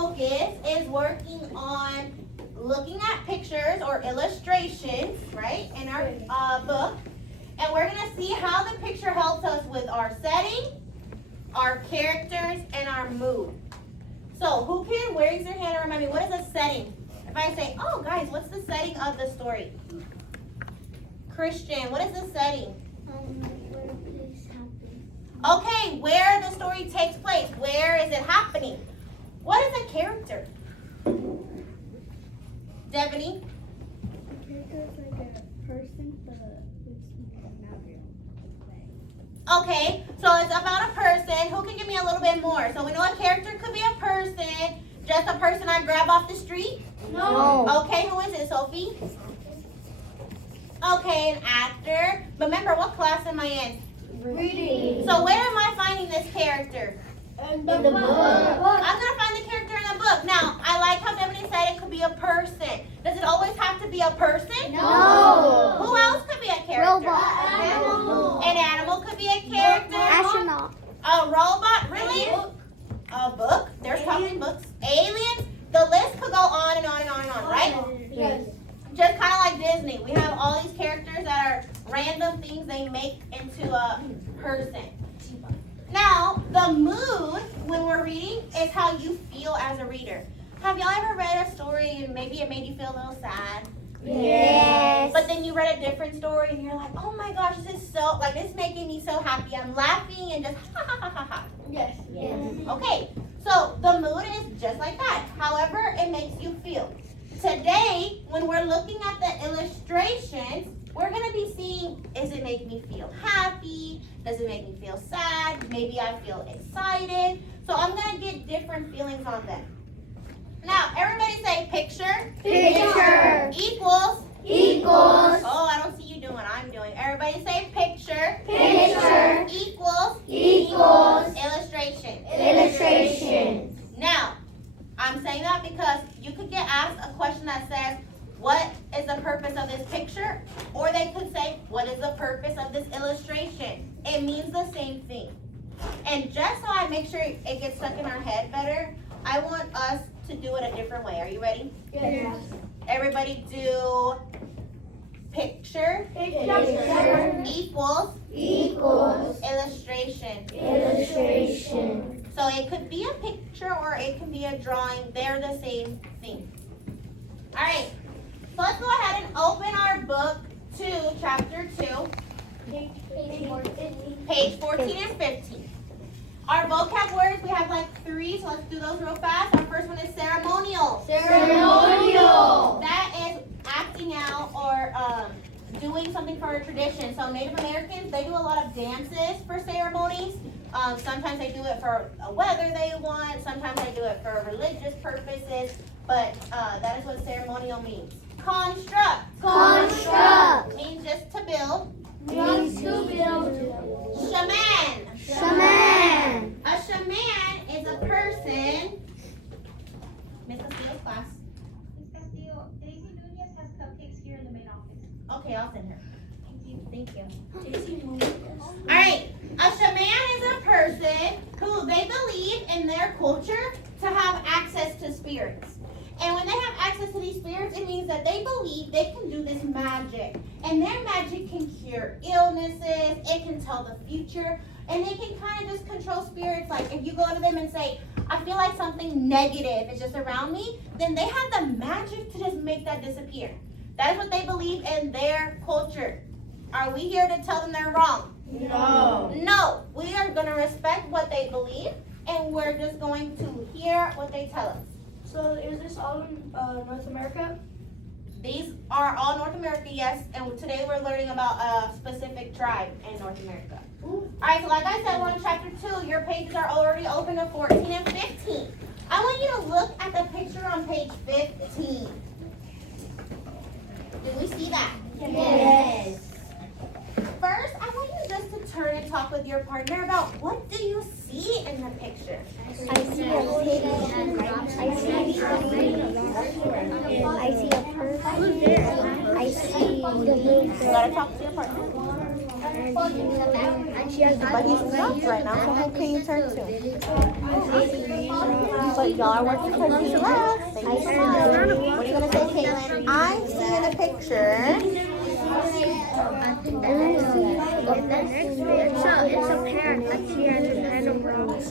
focus is working on looking at pictures or illustrations, right, in our book. And we're going to see how the picture helps us with our setting, our characters, and our mood. So who can raise their hand and remind me, what is a setting? If I say, oh guys, what's the setting of the story? Christian, what is the setting? Where things happen. Okay, where the story takes place. Where is it happening? What is a character? Devaney? A character is like a person, but it's not real. Okay, so it's about a person. Who can give me a little bit more? So we know a character could be a person. Just a person I grab off the street? No. Okay, who is it, Sophie? Okay, an actor. Remember, what class am I in? Reading. So where am I finding this character? In the book. I'm going to find the character in the book. Now, I like how Devaney said it could be a person. Does it always have to be a person? No. Who else could be a character? Robot. Animal. An animal could be a character. Astronaut. A robot? Really? A book? There's talking books. Aliens? The list could go on and on and on and on, right? Yes. Just kind of like Disney. We have all these characters that are random things they make into a person. Now, the mood when we're reading is how you feel as a reader. Have y'all ever read a story and maybe it made you feel a little sad? Yes. But then you read a different story and you're like, oh my gosh, this is so, like, this is making me so happy. I'm laughing and just ha ha ha ha ha. Yes. Yes. Okay, so the mood is just like that. However, it makes you feel. Today, when we're looking at the illustrations, we're going to be seeing, is it make me feel happy? Does it make me feel sad? Maybe I feel excited. So I'm going to get different feelings on them. Now, everybody say picture. Picture. Equals. Equals. Oh, I don't see you doing what I'm doing. Everybody say picture. Picture. Equals. Equals. Illustration. Illustration. Now, I'm saying that because you could get asked a question that says, what is the purpose of this picture? Or they could say, what is the purpose of this illustration? It means the same thing. And just so I make sure it gets stuck in our head better, I want us to do it a different way. Are you ready? Yes. Everybody do picture. Picture. Equals. Equals. Illustration. Illustration. So it could be a picture or it can be a drawing. They're the same thing. All right. So let's go ahead and open our book to chapter 2, page 14 and 15. Our vocab words, we have like 3, so let's do those real fast. Our first one is ceremonial. Ceremonial. That is acting out or doing something for a tradition. So Native Americans, they do a lot of dances for ceremonies. Sometimes they do it for a weather they want. Sometimes they do it for religious purposes. But that is what ceremonial means. Construct. Construct. Means just to build. Means to build. Shaman. Shaman. A shaman is a person. Miss Castillo's class. Miss Castillo, Daisy Nunez has cupcakes here in the main office. Okay, I'll send her. Thank you. Thank you. All right. A shaman is a person who they believe in their culture to have access to spirits. And when they have access to these spirits, it means that they believe they can do this magic. And their magic can cure illnesses, it can tell the future, and they can kind of just control spirits. Like if you go to them and say, I feel like something negative is just around me, then they have the magic to just make that disappear. That is what they believe in their culture. Are we here to tell them they're wrong? No. No. We are going to respect what they believe, and we're just going to hear what they tell us. So is this all in North America? These are all North America, yes, and today we're learning about a specific tribe in North America. All right, so like I said, we're on chapter 2. Your pages are already open to 14 and 15. I want you to look at the picture on page 15. Did we see that? Yes. First, I want you just to turn and talk with your partner about what do you see in the picture? I see a pig. I see a person. I see the moon. You gotta talk to your partner. But he's not right now, so who can you turn to? I see But y'all are working towards being love. Thank you so much. What are you gonna say, Caitlin? I see in the picture. It's a parrot that she has a pen of rocks.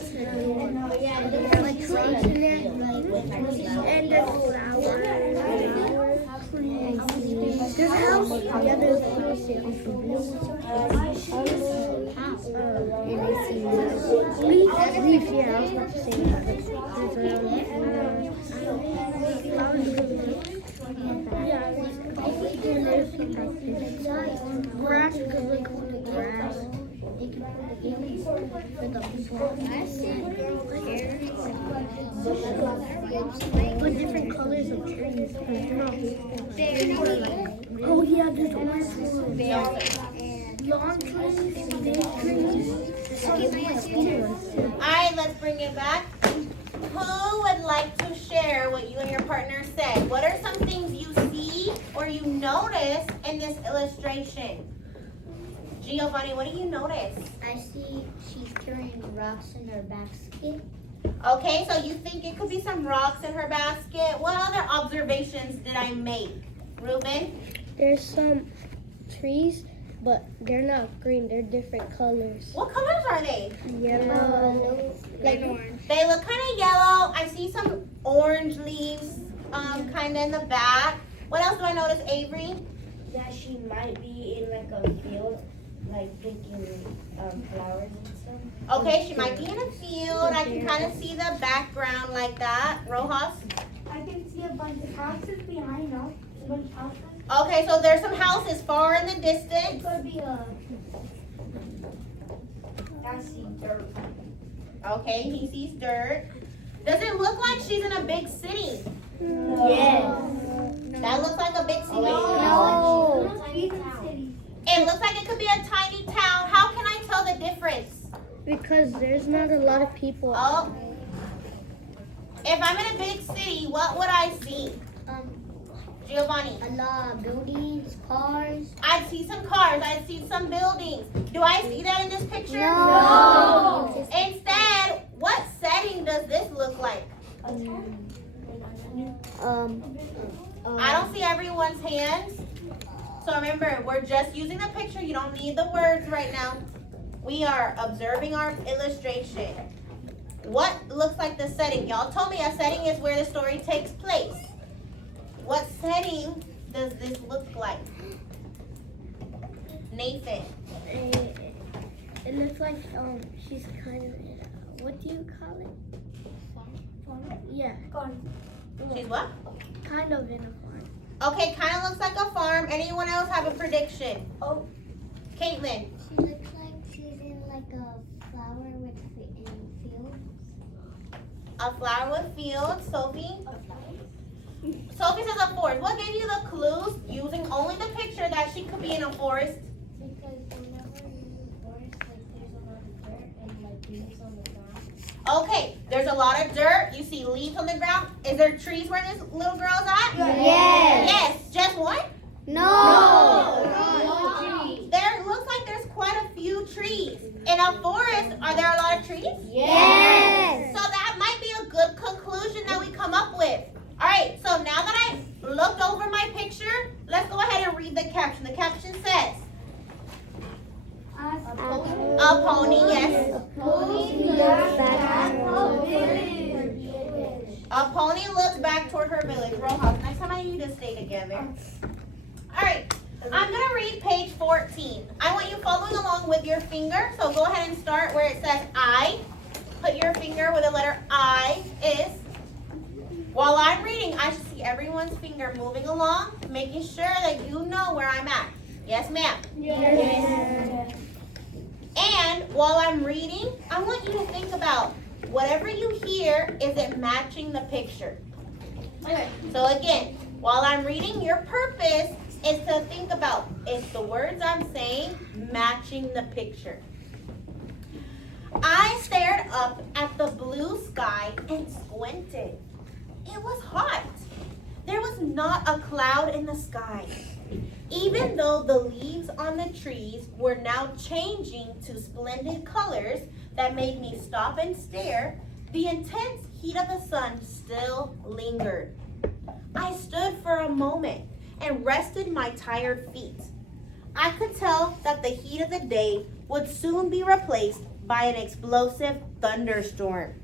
And there's flowers. There's a house. Yeah, there's a house. And I see leaves. Yeah, I was about to say that. Grass, because look at the grass. But different colors of trees. Oh yeah, there's orange ones. Long trees, big trees. Alright, let's bring it back. Who would like to share what you and your partner said? What are some things you see or you notice in this illustration? Giovanni, what do you notice? I see she's carrying rocks in her basket. Okay, so you think it could be some rocks in her basket. What other observations did I make? Ruben? There's some trees, but they're not green. They're different colors. What colors are they? Yellow, like orange. They look kind of yellow. I see some orange leaves kind of in the back. What else do I notice, Avery? That she might be in like a field, like picking flowers and stuff. Okay, she might be in a field. I can kind of see the background like that. Rojas? I can see a bunch of houses behind us. A bunch of houses. Okay, so there's some houses far in the distance. Could be a. I see dirt. Okay, he sees dirt. Does it look like she's in a big city? Yes. That looks like a big city. No. It looks like it could be a tiny town. How can I tell the difference? Because there's not a lot of people. Oh. If I'm in a big city, what would I see? Giovanni? A lot of buildings, cars. I'd see some cars. I'd see some buildings. Do I see that in this picture? No. Instead, what setting does this look like? I don't see everyone's hands. So remember, we're just using the picture. You don't need the words right now. We are observing our illustration. What looks like the setting? Y'all told me a setting is where the story takes place. What setting does this look like? Nathan. It looks like she's kind of, what do you call it? Farm? Yeah. She's what? Kind of in a farm. Okay, kind of looks like a farm. Anyone else have a prediction? Oh. Caitlin. She looks like she's in like a flower with fields. A flower with fields. Sophie? Sophie says a forest. What gave you the clues using only the picture that she could be in a forest? Because whenever you use forest, like there's a lot of dirt and like leaves on the ground. Okay, there's a lot of dirt. You see leaves on the ground. Is there trees where this little girl's at? Yes. Yes. Just one? No. There looks like there's quite a few trees. In a forest, are there a lot of trees? Yes. So that might be a good conclusion that we come up with. All right, so now that I looked over my picture, let's go ahead and read the caption. The caption says, a pony, yes. A pony looks back toward her village. Rojas, next time I need you to stay together. All right, I'm going to read page 14. I want you following along with your finger, so go ahead and start where it says I. Put your finger where the letter I is. While I'm reading, I should see everyone's finger moving along, making sure that you know where I'm at. Yes, ma'am? Yes. And while I'm reading, I want you to think about whatever you hear, is it matching the picture? Okay. So again, while I'm reading, your purpose is to think about, is the words I'm saying matching the picture? I stared up at the blue sky and squinted. It was hot. There was not a cloud in the sky. Even though the leaves on the trees were now changing to splendid colors that made me stop and stare, The intense heat of the sun still lingered. I stood for a moment and rested my tired feet. I could tell that the heat of the day would soon be replaced by an explosive thunderstorm.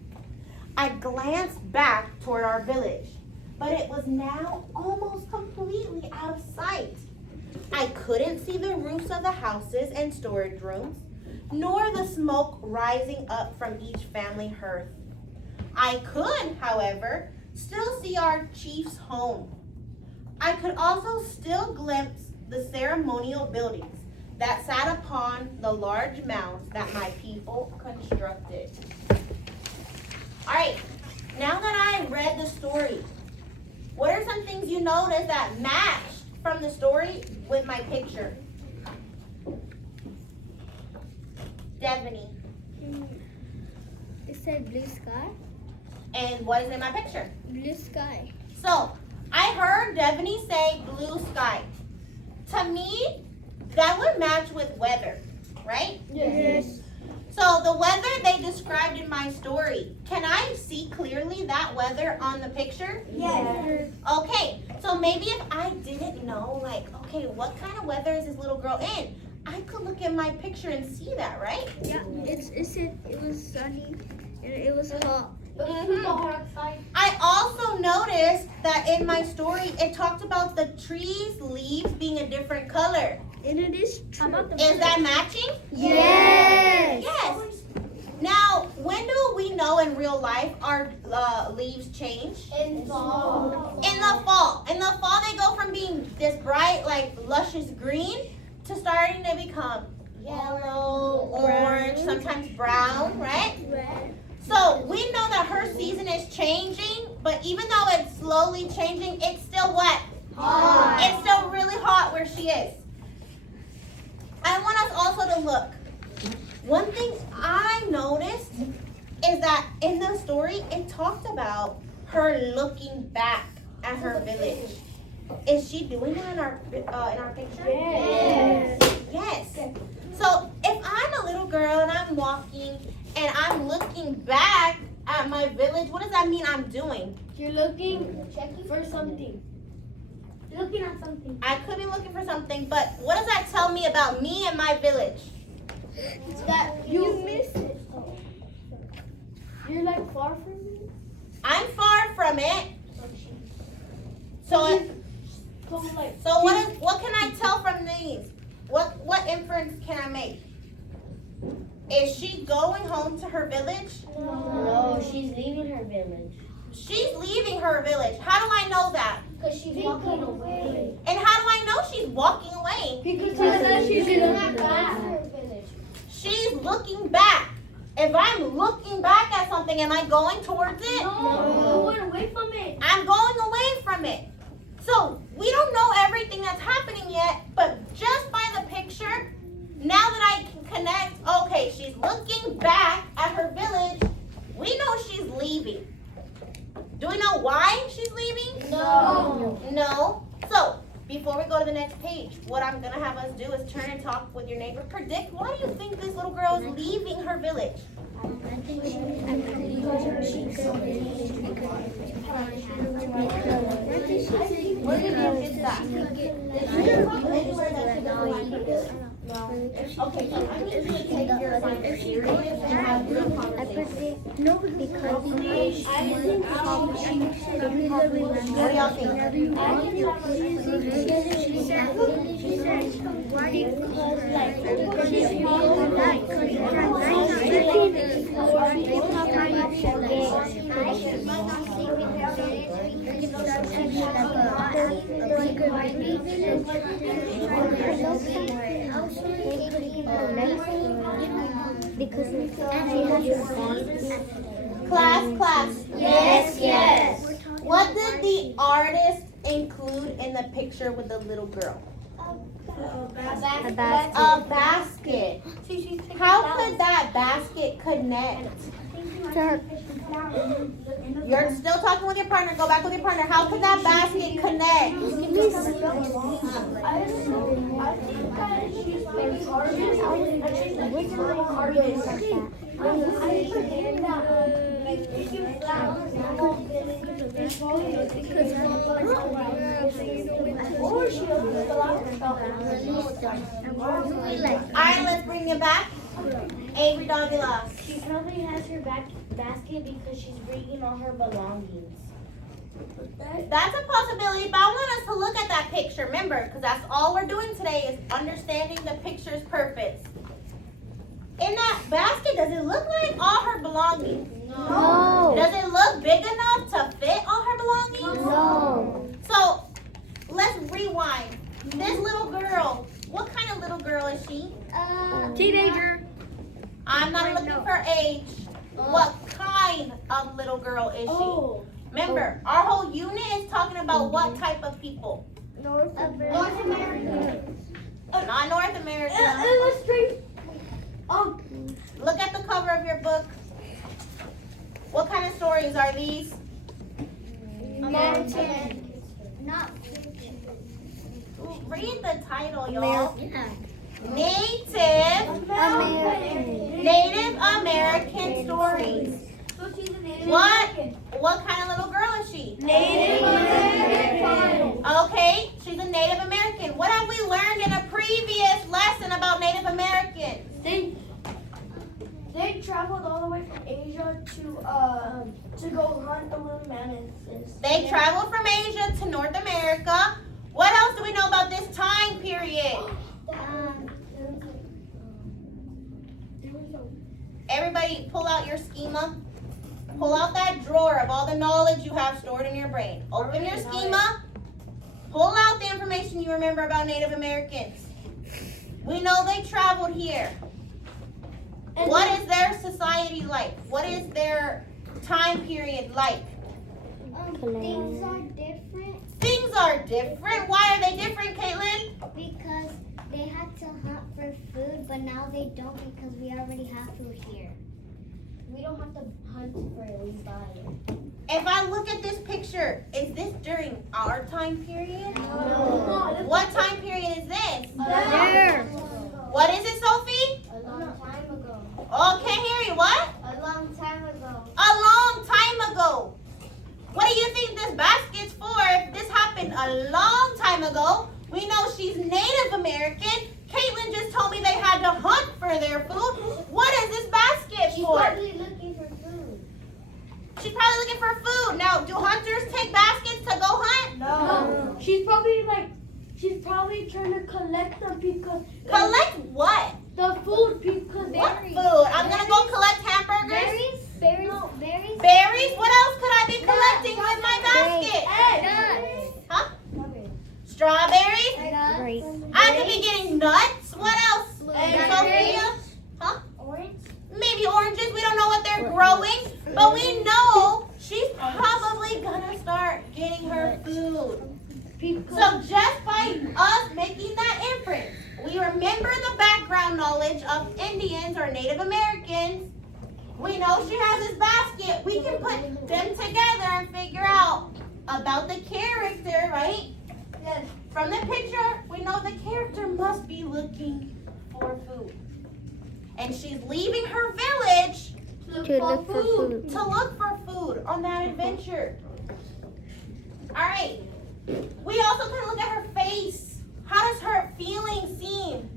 I glanced back toward our village, but it was now almost completely out of sight. I couldn't see the roofs of the houses and storage rooms, nor the smoke rising up from each family hearth. I could, however, still see our chief's home. I could also still glimpse the ceremonial buildings that sat upon the large mounds that my people constructed. All right, now that I read the story, what are some things you noticed that matched from the story with my picture? Devaney. It said blue sky. And what is in my picture? Blue sky. So, I heard Devaney say blue sky. To me, that would match with weather, right? Yes. So, the weather they described in my story, can I see clearly that weather on the picture? Yes. Okay, so maybe if I didn't know, like, okay, what kind of weather is this little girl in? I could look at my picture and see that, right? Yeah. It said it was sunny and it was hot. I also noticed that in my story, it talked about the trees' leaves being a different color. And it is true. Is that matching? Yes. Yes. Now, when do we know in real life our leaves change? In fall. In the fall. In the fall, they go from being this bright, like luscious green to starting to become yellow, orange, sometimes brown, right? Red. So we know that her season is changing, but even though it's slowly changing, it's still what? Hot. It's still really hot where she is. I want us also to look. One thing I noticed is that in the story, it talked about her looking back at her village. Is she doing that in our picture? Yes. Yes. So if I'm a little girl and I'm walking and I'm looking back at my village, what does that mean I'm doing? You're looking for something. Looking at something. I could be looking for something, but what does that tell me about me and my village? That You missed it. you're like far from it. I'm far from it. So what can I tell from these? What inference can I make? Is she going home to her village? No, she's leaving her village. She's leaving her village. How do I know that? Because she's walking away. And how do I know she's walking away? Because she's She's in not her back to village. her village. She's looking back. If I'm looking back at something, am I going towards it? No, going away from it. I'm going away from it. So we don't know everything that's happening yet, but just by the picture, now that I can connect, okay, she's looking back at her village. We know she's leaving. Do we know why she's leaving? No. No. So before we go to the next page, what I'm gonna have us do is turn and talk with your neighbor. Predict, why do you think this little girl is leaving her village? I think she Where did you get that? Anywhere that she doesn't like it? Okay, so I need you to take your assignment serious and have real conversation. no, because What do y'all because Class. Yes. What did the artist include in the picture with the little girl? a A basket. How could that basket connect? You're still talking with your partner. Go back with your partner. How could that basket connect? Alright, let's bring it back. Avery Davila. She probably has her basket because she's bringing all her belongings. That's a possibility, but I want us to look at that picture. Remember, because that's all we're doing today is understanding the picture's purpose. In that basket, does it look like all her belongings? No. Does it look big enough to fit all her belongings? No. So, let's rewind. This little girl, what kind of little girl is she? Teenager. I'm not looking for age. What kind of little girl is she? Remember, our whole unit is talking about what type of people? North North America. Not North America. Illustrate. Look at the cover of your book. What kind of stories are these? American. Not Read the title, y'all. Native American. Native American stories. So she's a Native What? American. What kind of little girl is she? Native American. Okay, she's a Native American. What have we learned in a previous lesson about Native Americans? They traveled all the way from Asia to go hunt the little mammoths. They traveled from Asia to North America. What else do we know about this time period? Everybody pull out your schema. Pull out that drawer of all the knowledge you have stored in your brain. Open your schema. Pull out the information you remember about Native Americans. We know they traveled here. What is their society like? What is their time period like? Things are different Things are different. Why are they different, Caitlin? because they had to hunt for food, but now they don't because we already have food here. We don't have to hunt for it, we buy it. If I look at this picture, is this during our time period? No. What time period is this? There. What is it, Sophie? A long time ago. Oh, can't hear you. What? A long time ago. A long time ago. What do you think this basket's for? If this happened a long time ago, we know she's Native American. Caitlin just told me they had to hunt for their food. What is this basket She's for? probably looking for food. She's probably looking for food. Now, do hunters take baskets to go hunt? No. She's probably trying to collect them because Collect what? the food because What food? I'm gonna go collect hamburgers. Berries. Berries? What else could I be collecting with my basket? Nuts. Huh? Strawberries? Nuts. I could be getting nuts. What else? Sophia? Huh? Orange. Maybe oranges. We don't know what they're growing, but we know she's probably gonna start getting her food. So just by us making that inference, we remember the background knowledge of Indians or Native Americans. We know she has this basket. We can put them together and figure out about the character, right? Yes. From the picture, we know the character must be looking for food. And she's leaving her village To look for food. to look for food on that adventure. All right. We also can look at her face. How does her feeling seem?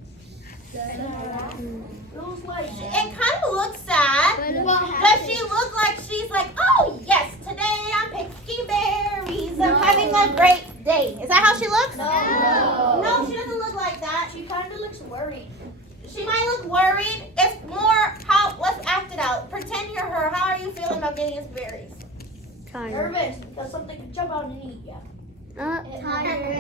Feels like It kind of looks sad. Does she look like she's like, oh yes, today I'm picking berries. I'm having a great day. Is that how she looks? No, she doesn't look like that. She kind of looks worried. She might look worried. It's more how, let's act it out. Pretend you're her. How are you feeling about getting us berries? nervous because something could jump out and eat. Yeah. Tired.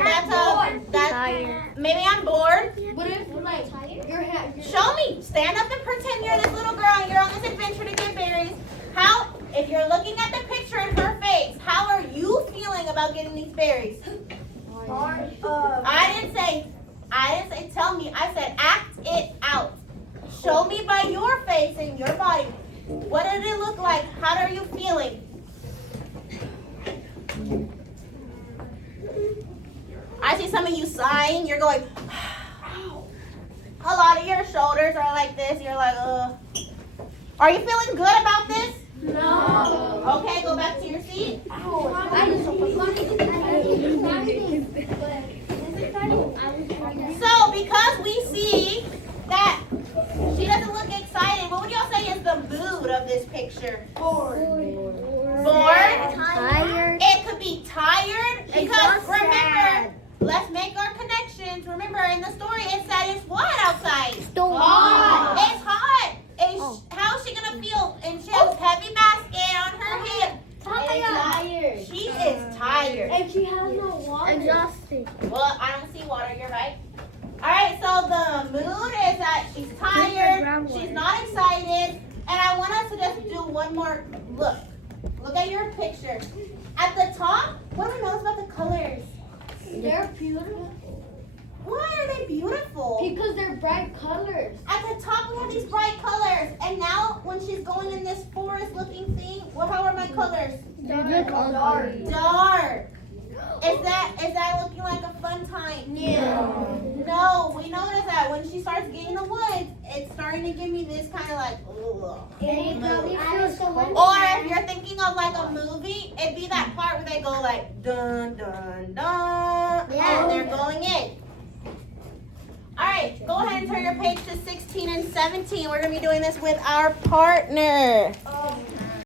That's maybe I'm bored. But if like your hat, Show me. Stand up and pretend you're this little girl and you're on this adventure to get berries. How, if you're looking at the picture in her face, how are you feeling about getting these berries? I didn't say tell me. I said act it out. Show me by your face and your body. What did it look like? How are you feeling? I see some of you sighing. You're going, a lot of your shoulders are like this. You're like, ugh. Are you feeling good about this? no. Okay, go back to your seat. I this picture? Bored. Bored? Tired. It could be tired because Exhausted. remember, let's make our connections. Remember in the story it said it's what outside? Storm. It's hot. How's she gonna feel? And she has heavy basket on her hip. Tired. She is tired. And she has no water. Exhausted. Well, I don't see water. You're right. All right. So the mood is that she's tired. She's not excited. And I want us to just do one more look. Look at your picture. At the top, what do we notice about the colors? They're beautiful. Why are they beautiful? Because they're bright colors. At the top, we have these bright colors. And now, when she's going in this forest-looking thing, how are my colors? They look Dark. Dark. Is that looking like a fun time? No, we notice that when she starts getting in the woods, it's starting to give me this kind of like, ugh. Or if you're thinking of like a movie, it'd be that part where they go like dun dun dun, and they're going in. All right, go ahead and turn your page to 16 and 17. We're gonna be doing this with our partner.